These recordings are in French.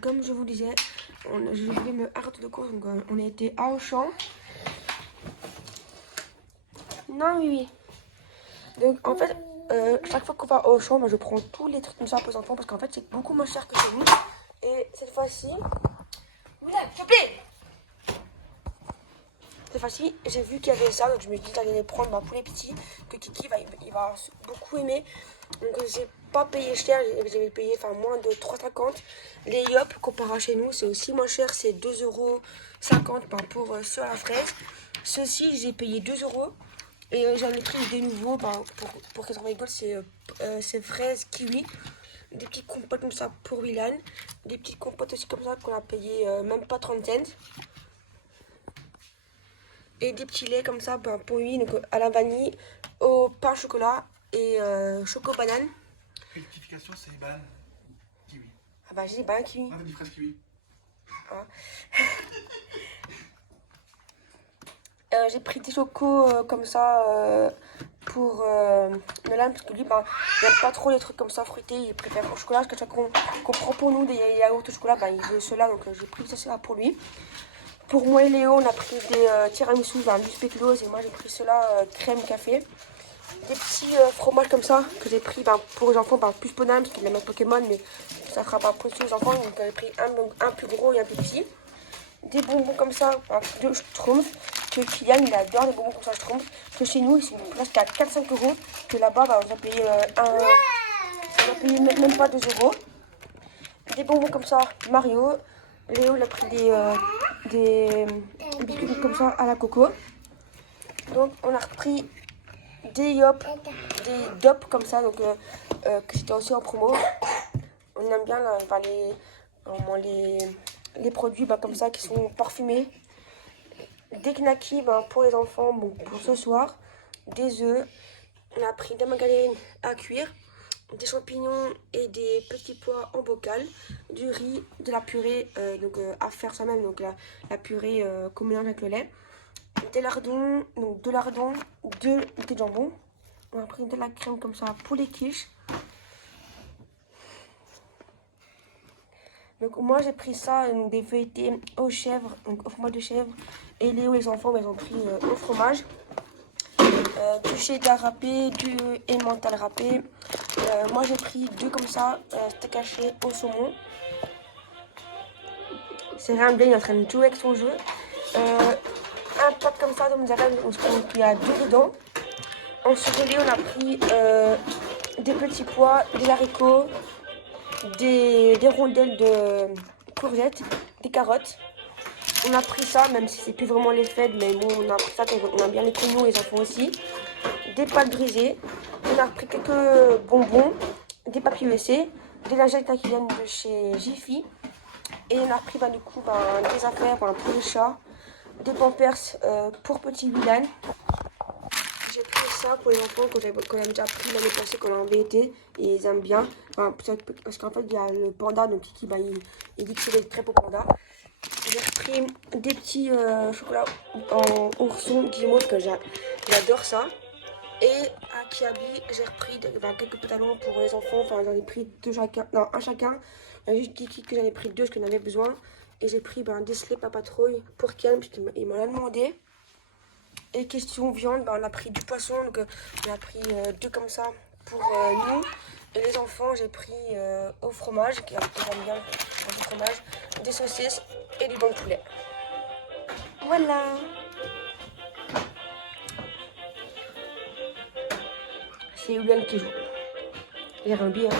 comme je vous disais, je voulais me arrêter de course, donc on a été à Auchan. Non, oui. Donc en fait, chaque fois qu'on va à Auchan, je prends tous les trucs comme ça pour les enfants parce qu'en fait c'est beaucoup moins cher que chez nous. Et cette fois-ci, s'il te plaît. Cette fois-ci, j'ai vu qu'il y avait ça, donc je me suis dit d'aller les prendre pour les petits, que Kiki il va beaucoup aimer. Donc j'ai pas payé cher, j'ai payé moins de 3,50. Les Yop, comparé à chez nous, c'est aussi moins cher, c'est 2,50 € pour ceux à la fraise. Ceux-ci, j'ai payé 2 €. Et j'en ai pris des nouveaux pour qu'ils en rigolent, c'est fraises kiwi. Des petites compotes comme ça pour Willan. Des petites compotes aussi comme ça qu'on a payé même pas 30 cents. Et des petits laits comme ça pour lui, donc à la vanille, au pain au chocolat et choco banane. Rectification, c'est les bananes kiwi. Ah bah j'ai des bananes kiwi. Ah, t'as dit fraise kiwi. Ah. J'ai pris des chocos comme ça pour Nolan parce que lui il n'aime pas trop les trucs comme ça fruités, il préfère au chocolat parce que chaque fois qu'on prend pour nous des yaourts au chocolat, il veut ceux-là, donc j'ai pris ça pour lui. Pour moi et Léo, on a pris des tiramisu, du spéculoos, et moi j'ai pris ceux-là crème café. Des petits fromages comme ça que j'ai pris pour les enfants, plus Ponam parce qu'il aime Pokémon, mais ça sera pas possible aux enfants, donc j'ai pris un plus gros et un plus petit. Des bonbons comme ça de Schtroumpf, que Kylian il adore les bonbons comme ça Schtroumpf, que chez nous c'est presque à 4-5 €, que là-bas on a payé même pas 2 €. Des bonbons comme ça Mario. Léo il a pris des biscuits comme ça à la coco. Donc on a repris des Yop, des Dop comme ça, donc que c'était aussi en promo. On aime bien les produits comme ça qui sont parfumés. Des knackis pour les enfants, pour ce soir. Des œufs. On a pris des magdaleines à cuire. Des champignons et des petits pois en bocal, du riz, de la purée à faire soi-même, donc la purée qu'on mélange avec le lait, des lardons, des jambons. On a pris de la crème comme ça pour les quiches. Donc moi j'ai pris ça, des feuilletés aux chèvres, donc au fromage de chèvre, et Léo et les enfants ils ont pris au fromage. Du cheddar râpé, du emmental râpé. Moi j'ai pris 2 comme ça, steak haché au saumon. C'est rien bien, il est en train de jouer avec son jeu. Un pot comme ça de mozzarella, il y a 2 dedans. Ensuite on a pris des petits pois, des haricots, des rondelles de courgettes, des carottes. On a pris ça, même si c'est plus vraiment les fêtes, mais bon, on a pris ça, on a bien les nous, les enfants aussi. Des pâtes brisées. On a pris quelques bonbons, des papiers WC, des lingettes qui viennent de chez Jiffy. Et on a pris des affaires pour les chats, des pampers pour petit Willan. J'ai pris ça pour les enfants qu'on a déjà pris l'année passée, qu'on a en BT, et ils aiment bien. Parce qu'en fait, il y a le panda, donc Kiki, il dit que c'est des très beaux pandas. J'ai pris des petits chocolats en ourson Guillemot, que j'adore ça. Et à Kiabi, j'ai repris quelques pantalons pour les enfants. J'en ai pris un chacun. Il y a juste Kiki que j'en ai pris 2 parce qu'il en avait besoin. Et j'ai pris des slips à patrouille pour Kian parce qu'il m'en a demandé. Et question viande, on a pris du poisson. Donc on a pris 2 comme ça pour nous. Et les enfants, j'ai pris au fromage, qui j'aime bien le fromage, des saucisses et du bon poulet. Voilà. C'est Julian qui joue. Il y a un bière.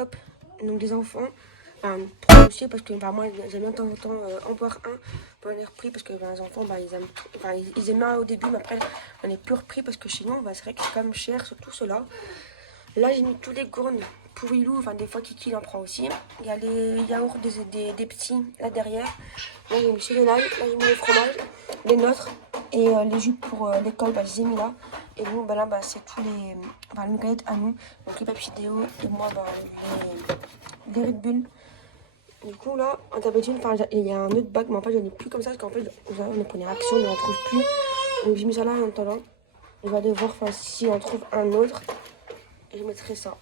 top, donc des enfants. Enfin, pour aussi parce que moi j'aime bien de temps en temps en boire un pour les repris parce que les enfants ils aiment, ils aimaient au début, mais après on est plus repris parce que chez nous c'est vrai que c'est quand même cher, surtout ceux-là. Là j'ai mis tous les gournes pour Ilou, des fois Kiki en prend aussi. Il y a les yaourts des petits là derrière. Là j'ai mis céréales, là j'ai mis les fromages, les nôtres et les jus pour l'école, je les ai mis là. Et nous là c'est tous les galettes à nous, donc les Papidéo et moi les Red Bull. Du coup là, en d'habitude, il y a un autre bac, mais en fait j'en ai plus comme ça parce qu'en fait on est pris Action, mais on ne trouve plus. Donc j'ai mis ça là en attendant. Je vais aller voir si on trouve un autre. Et je mettrai ça.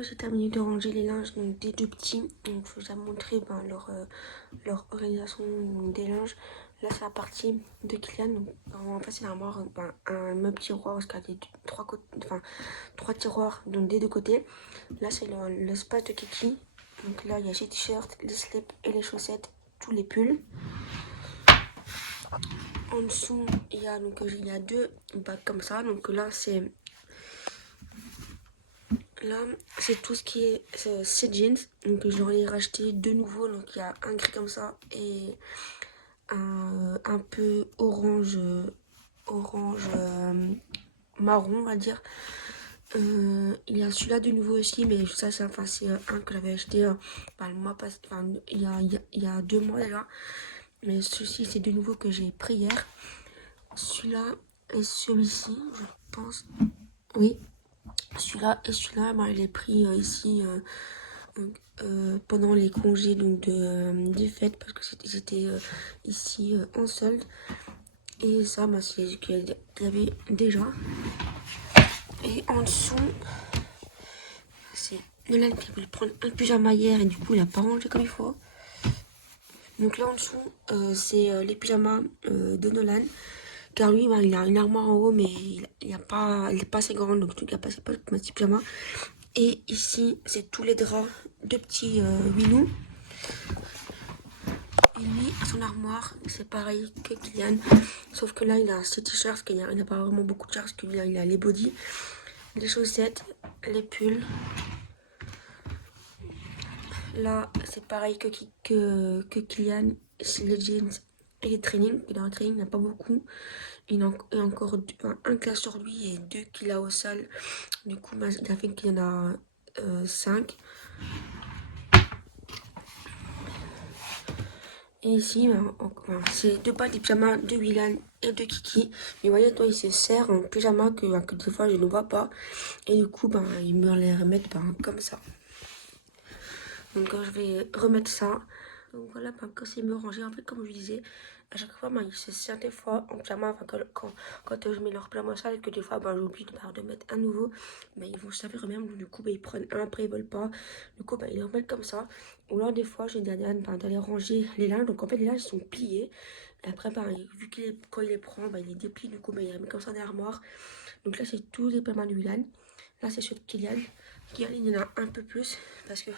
là j'ai terminé de ranger les linges donc, des deux petits. Donc je vous ai montré leur organisation des linges. Là c'est la partie de Kylian. Donc, en fait c'est l'armoire, un meuble tiroir parce qu'il y a trois tiroirs donc des deux côtés. Là c'est l'espace de Kiki. Donc là il y a les t-shirts, les slips et les chaussettes, tous les pulls. En dessous il y a deux bacs comme ça. Donc là c'est tout ce qui est ces jeans. Donc j'en ai racheté deux nouveaux. Donc il y a un gris comme ça et un peu orange marron on va dire. Il y a celui-là de nouveau aussi, mais ça c'est un que j'avais acheté le mois passé, il y a 2 mois déjà. Mais celui-ci c'est de nouveau que j'ai pris hier. Celui-là et celui-ci je pense. Oui. Celui-là et celui-là, je l'ai pris ici pendant les congés donc des fêtes parce que c'était ici en solde. Et ça, c'est ce qu'il y avait déjà. Et en dessous, c'est Nolan qui voulait prendre un pyjama hier et du coup il a pas rangé comme il faut. Donc là en dessous, c'est les pyjamas de Nolan. Car lui, il a une armoire en haut, mais il est pas assez grand, donc il n'y a pas assez de petits pyjamas. Et ici, c'est tous les draps de petits Winou. Et lui, à son armoire, c'est pareil que Kylian. Sauf que là, il a ses t-shirts, parce qu'il n'a pas vraiment beaucoup de shirts, parce qu'il a les bodys, les chaussettes, les pulls. Là, c'est pareil que Kylian, c'est les jeans et les trainings. Il a un training, il n'a pas beaucoup. Il a encore un qu'il a sur lui et 2 qu'il a au sol. Du coup, il a fait qu'il y en a 5. Et ici, c'est 2 paires de pyjamas de Willan et de Kiki. Mais voyez, toi, il se sert en pyjama que des fois je ne vois pas. Et du coup, il me les remet comme ça. Donc je vais remettre ça. Donc voilà, quand c'est me ranger, en fait comme je disais, à chaque fois il se sert des fois en pyjama, quand je mets leur pyjama sale, que des fois j'oublie de mettre un nouveau, mais ils vont se servir eux-mêmes, du coup ils prennent un, après ils veulent pas, du coup ils les remettent comme ça. Ou alors des fois j'ai dit à Diane d'aller ranger les linges, donc en fait les linges sont pliés, et après vu quand il les prend, il les déplie, du coup il les remet comme ça dans l'armoire. Donc là c'est tous les pyjamas de Willan. Là c'est ceux de Kylian. Kylian il y en a un peu plus parce que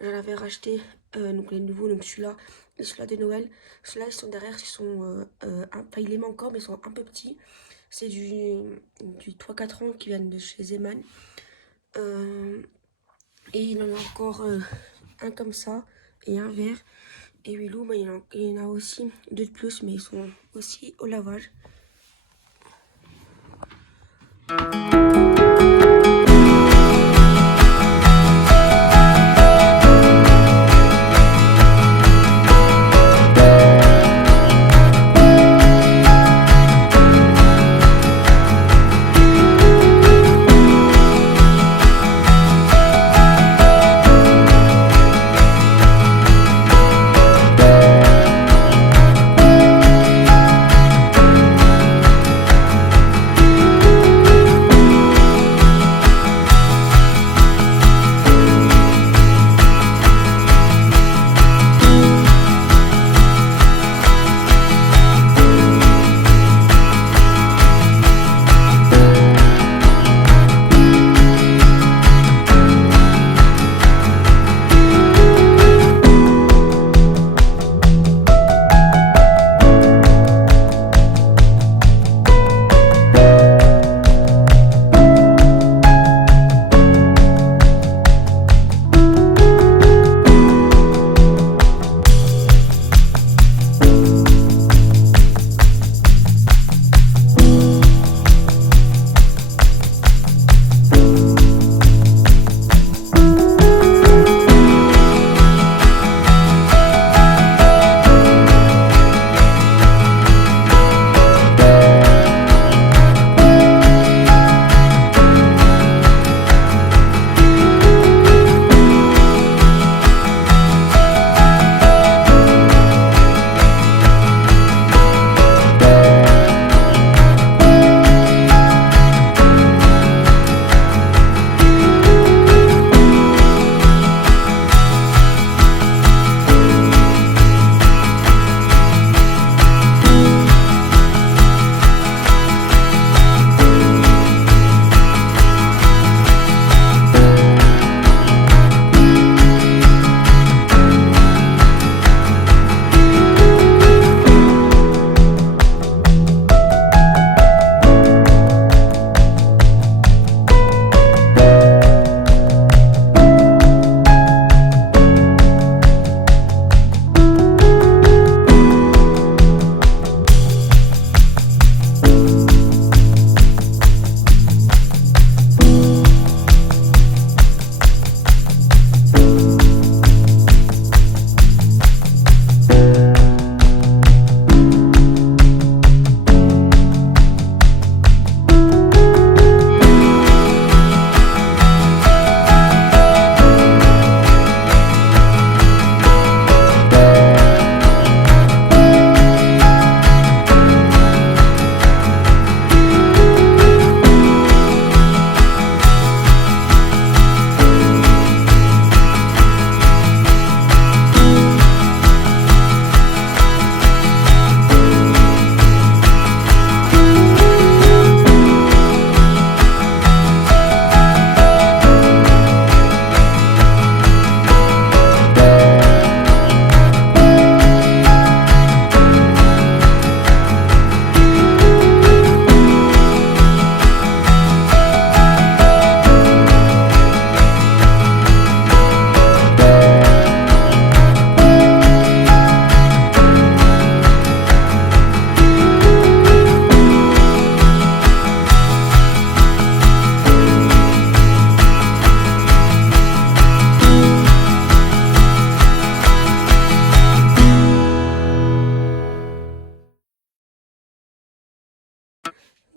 j'en avais racheté donc les nouveaux, donc celui-là et celui-là de Noël. Ceux-là ils sont derrière, ils sont il les manque encore mais ils sont un peu petits. C'est du 3-4 ans qui viennent de chez Zeman. Et il en a encore un comme ça et un vert. Et Willou, il y en a aussi 2 de plus, mais ils sont aussi au lavage.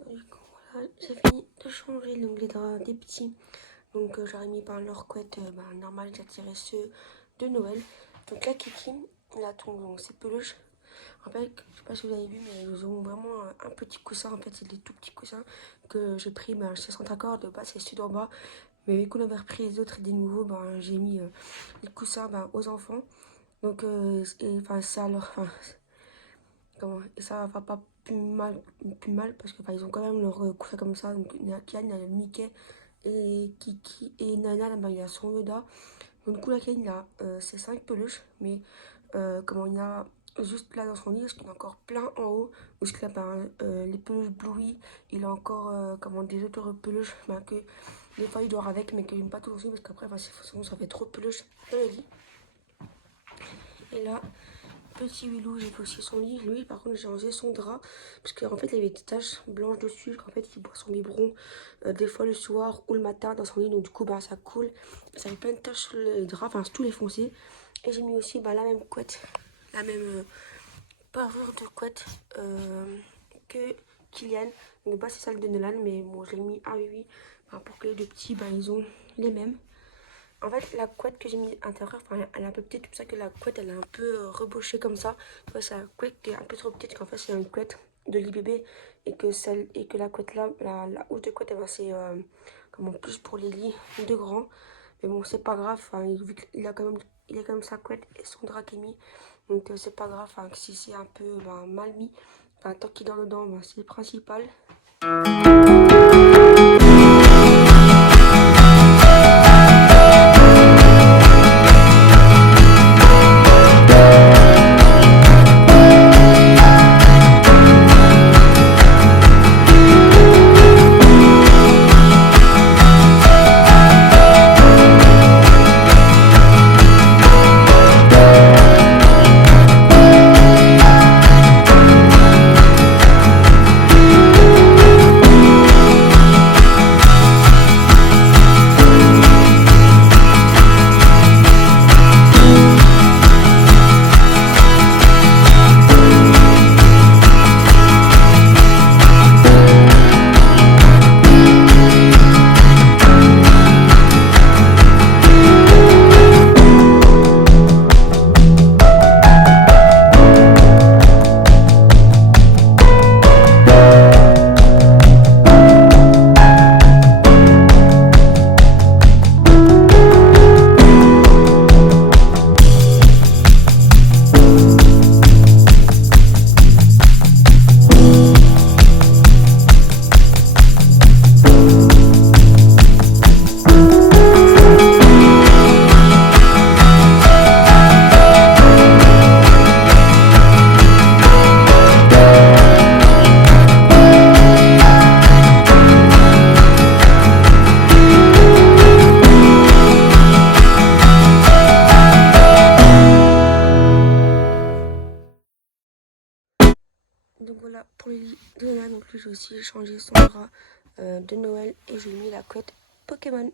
Du coup, voilà, j'ai fini de changer donc, les draps des petits. Donc j'aurais mis leur couette normal, j'ai tiré ceux de Noël. Donc la Kiki, là donc ces peluches. En fait, je sais pas si vous avez vu, mais ils ont vraiment un petit coussin. En fait, c'est des tout petits coussins que j'ai pris chez Centraccord. De base, c'est celui d'en bas. Mais vu qu'on avait repris les autres et des nouveaux, j'ai mis les coussins aux enfants. Donc, ça leur. Et ça va pas plus mal parce que ils ont quand même leur coussin comme ça. Donc, il y a Kian, il y a Mickey et Kiki et Nana, il y a son Yoda. Donc, du coup, la Kian, il a ses 5 peluches, mais il y a juste là dans son lit, parce qu'il y en a encore plein en haut. Parce que là, les peluches Bluey, il a encore des autres peluches que des fois il dort avec, mais que j'aime pas toujours aussi parce qu'après, sinon ça fait trop de peluches dans le lit. Et là, petit Willow, j'ai fait aussi son lit. Lui, par contre, j'ai enlevé son drap parce qu'en fait, il y avait des taches blanches dessus. En fait, il boit son biberon des fois le soir ou le matin dans son lit. Donc, du coup, ça coule. Ça fait plein de taches sur le drap, tout les foncé. Et j'ai mis aussi la même couette, la même parure de couette que Kylian. Donc, c'est celle de Nolan, mais bon, je l'ai mis à 8 pour que les deux petits, ils ont les mêmes. En fait, la couette que j'ai mis à l'intérieur, elle est un peu petite, c'est pour ça que la couette, elle est un peu rebochée comme ça. C'est la couette qui est un peu trop petite, qu'en fait, c'est une couette de lit bébé. Et que la couette là, la haute couette, c'est plus pour les lits de grands. Mais bon, c'est pas grave, vu qu'il a quand même sa couette et son drap qui est mis. Donc, c'est pas grave, si c'est un peu mal mis. Tant qu'il dort dedans, c'est le principal. Donc voilà, pour les lits de Noël, donc lui j'ai aussi changé son drap de Noël et j'ai mis la couette Pokémon.